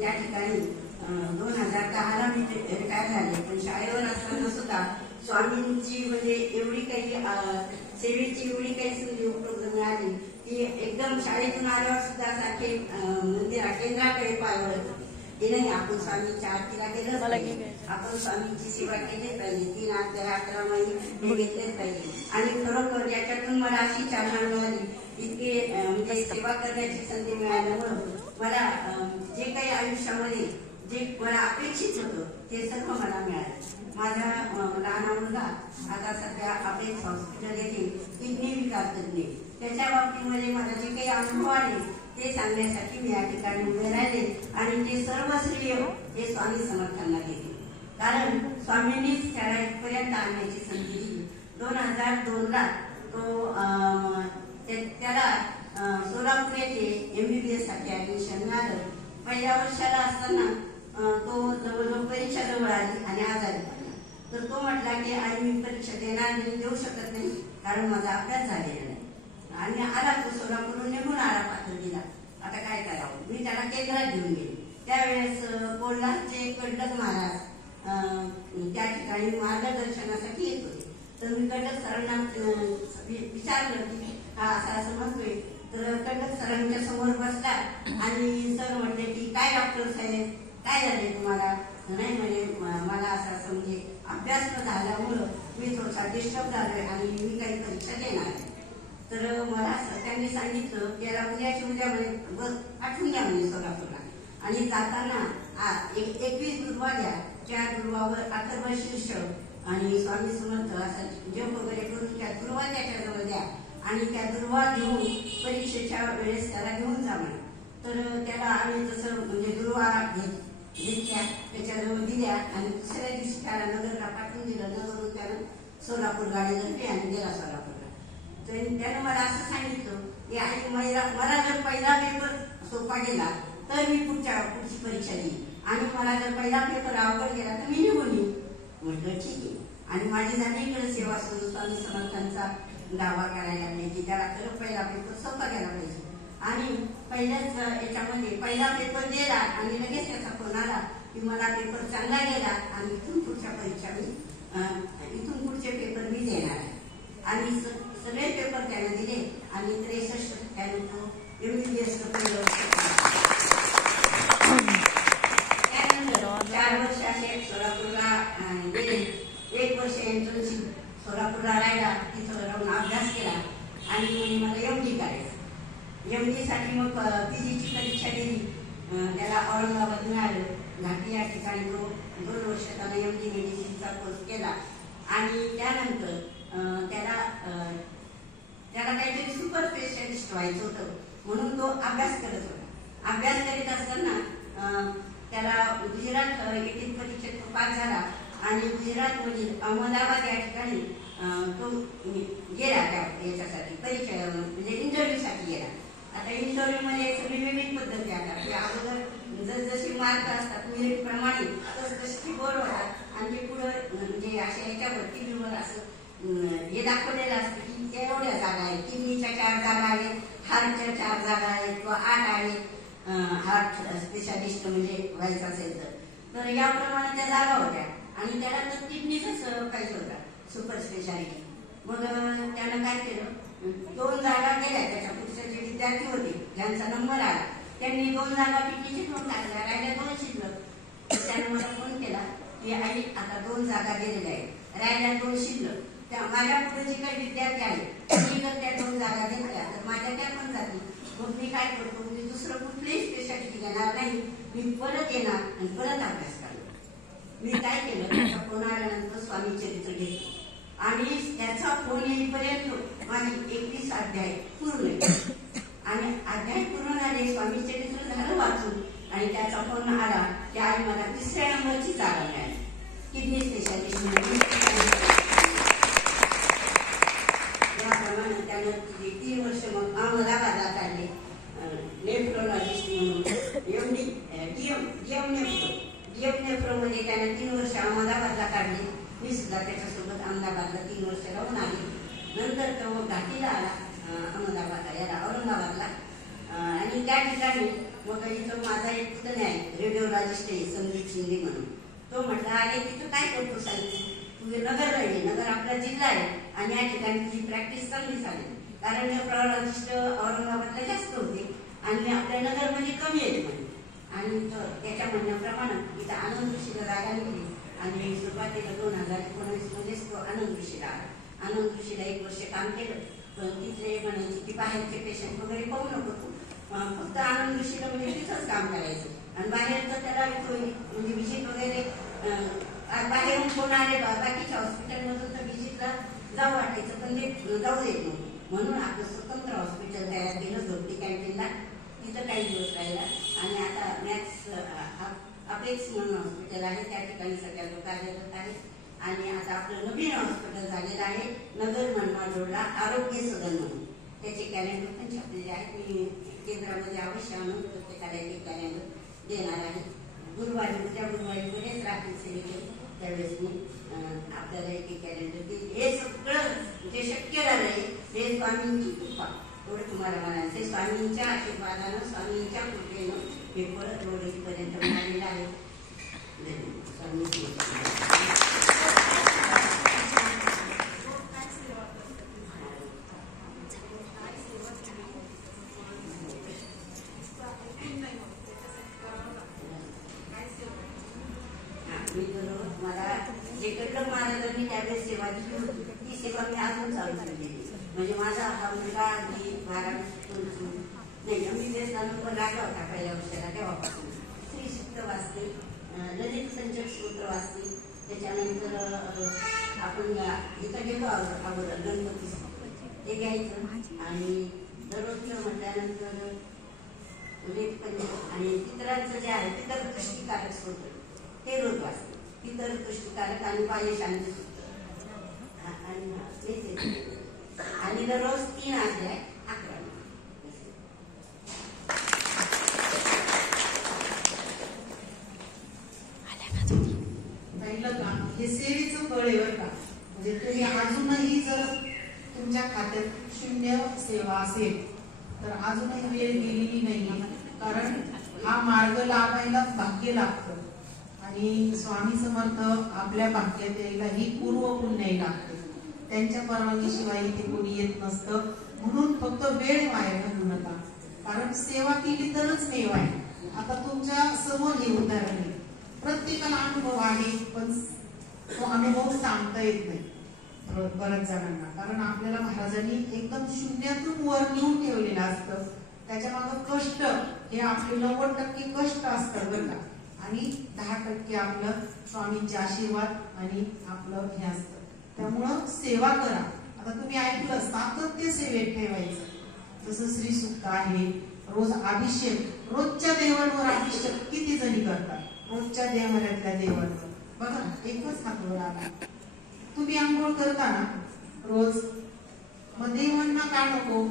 त्या ठिकाणी 2010ला मी रिटायर झाले, पण शाळेवर असताना सुद्धा स्वामींची म्हणजे एवढी काही सेवेची एवढी काही संधी उपलब्ध मिळाली की एकदम शाळेतून आल्यावर सुद्धा सारखे केंद्राकडे पाहिलं की नाही, आपण स्वामींच्या आरतीला गेलंच पाहिजे, आपण स्वामींची सेवा केलीच पाहिजे, 3 आरत्या 11 महिने घेतलेच पाहिजे. आणि खरोखर याच्यातून मला अशी चालना मिळाली, इतके म्हणजे सेवा करण्याची संधी मिळाल्यामुळं मला जे काही आयुष्यामध्ये जे मला अपेक्षित होतं ते सर्व मला मिळालं. माझा लहान मुलगा आता सध्या अपेक्स हॉस्पिटल येथे किडनी विकार तज्ञ, त्याच्या बाबतीमध्ये मला जे काही अनुभव आले ते सांगण्यासाठी मी या ठिकाणी उभे राहिले आणि ते सर्व श्रेय हे स्वामी समर्थांना गेले. कारण स्वामींनीच त्याला इथपर्यंत आणण्याची संधी दिली. 2002ला तो त्याला सोलापूर येथे MBBS साठी ऍडमिशन मिळालं. पहिल्या वर्षाला असताना तो जवळजवळ परीक्षा जवळ आली आणि आजारी पडला. तर तो म्हटला की आई मी परीक्षा देऊ शकत नाही कारण माझा अभ्यास झालेला नाही. आणि आला तो सोलापूरहून निघून आला पाथर्डीला. आता काय करावं, मी त्याला केंद्रात घेऊन गेले. त्यावेळेस कोल्हारचे कंडक महाराज त्या ठिकाणी मार्गदर्शनासाठी येत होते. तर मी कंडक सरांना विचारलं की हा असं म्हणतोय. तर कंडक सरांच्या समोर बसला आणि सर म्हटले की काय डॉक्टर साहेब काय झाले तुम्हाला? नाही म्हणे मला असं म्हणजे अभ्यास न झाल्यामुळं मी थोडासा डिस्टर्ब झालोय आणि मी काही परीक्षा देणार आहे. तर मला त्यांनी सांगितलं की याला उद्याच्या उद्या म्हणे बस आठवून द्या म्हणे सोलापूरला. आणि जाताना 21 दुर्वा द्या, त्या दुर्वावर अथर्व शीर्ष आणि स्वामी समर्थ असा जप वगैरे करून त्या दुर्वा त्याच्याजवळ द्या आणि त्या दुर्वा घेऊन परीक्षेच्या वेळेस त्याला घेऊन जा म्हणे. तर त्याला आम्ही तसं म्हणजे दुर्वा घेतल्या, त्याच्याजवळ दिल्या आणि दुसऱ्या दिवशी त्याला नगरला पाठवून दिलं. नगरून त्यानं सोलापूर गाडी धरली आणि गेला सोलापूरला. तर त्यानं मला असं सांगितलं की आई मला जर पहिला पेपर सोपा गेला तर मी पुढची परीक्षा देईन आणि मला जर पहिला पेपर अवघड गेला तर मी निघून येईन. म्हटलं ठीक आहे. आणि माझी झाली इकडे सेवा सुरू, स्वामी समर्थांचा दावा करायला पाहिजे, त्याला खरं पहिला पेपर सोपा गेला पाहिजे. आणि पहिल्याच याच्यामध्ये पहिला पेपर दिला आणि लगेच त्याचा फोन आला की मला पेपर चांगला गेला आणि इथून पुढच्या परीक्षा इथून पुढचे पेपर मी देणार आहे. आणि सगळे पेपर त्याने दिले आणि 63 त्याने तो MBBS त्यानंतर 4 वर्ष असे सोलापूरला गेले. 1 वर्ष इंटर्नशिप सोलापूरला राहिला, तिथं राहून अभ्यास केला आणि मला MD करायचं. MD साठी मग PGची परीक्षा दिली. त्याला औरंगाबाद मिळालं. घाटी या ठिकाणी 2 वर्ष त्याला MD मेडिसिनचा कोर्स केला आणि त्यानंतर त्याला काहीतरी सुपर स्पेशालिस्ट व्हायचं होतं म्हणून तो अभ्यास करत होता. अभ्यास करीत असताना त्याला गुजरात येथील परीक्षेत तो पास झाला आणि गुजरातमधील अहमदाबाद या ठिकाणी तो गेला त्या याच्यासाठी परीक्षा म्हणजे इंटरव्ह्यूसाठी गेला. आता इंटरव्ह्यू मध्ये सगळी वेगळी पद्धती आहे. अगोदर जसे मार्क असतात मेरिट प्रमाणे तसं बोर्ड होतात आणि ते पुढं म्हणजे अशा याच्यावर टीव्हीवर असं हे दाखवलेलं असतं की त्या एवढ्या जागा आहेत, किडनीच्या 4 जागा आहेत, हार्टच्या 4 जागा आहेत किंवा 8 आहेत हार्ट स्पेशालिस्ट म्हणजे व्हायचं असेल तर याप्रमाणे त्या जागा होत्या आणि त्याला तर किडनीचाच पाहिजे होता सुपर स्पेशालिटी. मग त्यानं काय केलं, 2 जागा गेल्या. त्याच्या पुढचे जे विद्यार्थी होते ज्यांचा नंबर आला त्यांनी 2 जागा किडनीची ठेवून टाकल्या, राहिल्या 2 शिल्लक. त्यानं मला फोन केला की आई आता 2 जागा गेलेल्या आहेत, राहिल्या 2 शिल्लक. त्या माझ्या पुढे जे काही विद्यार्थी आहेत मी जर त्या 2 जागा घेतल्या तर माझ्या त्या पण जातील. मग मी काय करतो, मी दुसरं कुठलीही स्पेशालिटी घेणार नाही, मी परत येणार आणि परत अभ्यास करणार. मी काय केलं, त्याचा फोन आल्यानंतर स्वामी चरित्र घेतलं आणि त्याचा फोन येईपर्यंत माझी 21 अध्याय पूर्ण आणि अध्याय पूर्ण झाले, स्वामी चरित्र झालं वाचून आणि त्याचा फोन आला की आई मला 3ऱ्या नंबरची जागा मिळाली किडनी स्पेशालिस्ट. याप्रमाणे त्यानं 3 वर्ष मग अहमदाबादला काढले नेफ्रोलॉजिस्ट म्हणून डीएम नेफ्रो मध्ये त्यानं 3 वर्ष अहमदाबादला काढले. मी सुद्धा त्याच्यासोबत अहमदाबादला 3 वर्ष राहून आले. नंतर तो घाटीला आला औरंगाबादला आणि त्या ठिकाणी मग इथं माझा एक पुतण्या आहे न्यूरोलॉजिस्ट आहे संदीप शिंदे म्हणून. तो म्हटला अरे तिथं काय करतो सांगितलं, तुझे नगर आहे, नगर आपला जिल्हा आहे आणि या ठिकाणी तुझी प्रॅक्टिस चांगली चालेल, कारण न्यूरोलॉजिस्ट औरंगाबादला जास्त होते आणि आपल्या नगरमध्ये कमी आहेत म्हणे. आणि त्याच्या म्हणण्याप्रमाणे इथं आनंद ऋषीला जागा निघली आणि सुरुवातीला 2019 मध्येच तो आनंद ऋषीला आला. आनंद ऋषीला 1 वर्ष काम केलं, पण तिथले म्हणायचे की बाहेरचे पेशंट वगैरे पाहू नको तू, फक्त आनंद ऋषीला म्हणजे तिथंच काम करायचं आणि बाहेरचं त्याला म्हणजे विजिट वगैरे बाहेरून कोण आले बाकीच्या हॉस्पिटलमधून तर विजिटला जाऊ वाटायचं, पण ते जाऊ देत नव्हतं. म्हणून आपलं स्वतंत्र हॉस्पिटल तयार केलं झोपडी कॅन्टीनला, तिथं काही दिवस राहिला आणि आता मॅक्स अपेक्स म्हणून हॉस्पिटल आहे, त्या ठिकाणी सगळ्या लोक कार्यरत आहेत. आणि आता आपलं नवीन हॉस्पिटल झालेलं आहे नगर मनमाड रोडला आरोग्य सदन म्हणून, त्याचे कॅलेंडर पण छापलेले आहेत. मी केंद्रामध्ये अवश्य आणून प्रत्येकाला एक कॅलेंडर देणार आहे. गुरुवारी उद्या गुरुवारी बरेच राहतील सेवेचे, त्यावेळेस मी आपल्याला एक कॅलेंडर देईल. हे सगळं जे शक्य झालंय हे स्वामींची कृपा, एवढं तुम्हाला म्हणायचं. स्वामींच्या आशीर्वादानं स्वामींच्या कृपेनं हे परत रोड इथपर्यंत मिळालेलं आहे. स्वामी मला जे कडक महाराजांनी त्यावेळेस सेवा दिली होती ती सेवा मी अजून चालू केली. म्हणजे माझा हा मुलगा अगदी 12 नाही मी नंबर लागला होता पहिल्या वर्षाला, तेव्हापासून श्री सुक्त वाचते, ललित संचक सूत्र वाचते. त्याच्यानंतर आपण इथं गेलो अगोदर गणपती ते घ्यायचं आणि दररोजचं म्हटल्यानंतर आणि चित्रांचं जे आहे ते दृष्टिकारक सूत्र ते रोज वाचते. इतर दृष्टिकारक आणि बाह्य शांती सूत्र आणि दररोज 3 अध्याय 11. पाहिलं का, हे सेवेचं फळ आहे बरं का. म्हणजे तुम्ही अजूनही जर तुमच्या खात्यात 0 सेवा असेल तर अजूनही वेळ गेलेली नाही, कारण हा मार्ग लावायला भाग्य लागतं आणि स्वामी समर्थ आपल्या भाग्यात यायला ही पूर्व पुण्याई लागते. त्यांच्या परवानगीशिवाय इथे कोणी येत नसतं. म्हणून फक्त वेळ वाया घालवू नका, कारण सेवा केली तरच मेवा आहे. आता तुमच्या समोर हे उदाहरण आहे, प्रत्येकाला अनुभव आहे पण तो अनुभव सांगता येत नाही बऱ्याच जणांना, कारण आपल्याला महाराजांनी एकदम शून्यातून वर नेऊन ठेवलेलं असतं. त्याच्या मागे कष्ट हे आपले 90% कष्ट असतात बरं का, आणि 10% आपलं स्वामींचे आशीर्वाद आणि आपलं हे असतं. त्यामुळं सेवा करा. आता तुम्ही ऐकलं सातत्य सेवेत ठेवायचं. जसं श्री सुक्त आहे, रोज अभिषेक, रोजच्या देवांवर अभिषेक किती जणी करतात, रोजच्या देवाऱ्यातल्या देवांवर. बघा एकच हातवर आला, तुम्ही आंघोळ करताना रोज मग देवांना का नको,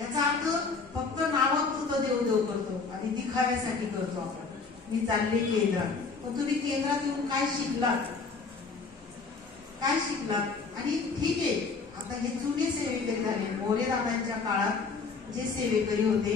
याचा अर्थ फक्त नावापुरतं देव देव करतो आणि दिखाव्यासाठी करतो आपण. मी चालले केंद्रात, पण तुम्ही केंद्रात येऊन काय शिकलात, काय शिकलात? आणि ठीक आहे आता हे जुने सेवेकरी झाले, मोरे दादांच्या काळात जे सेवेकरी होते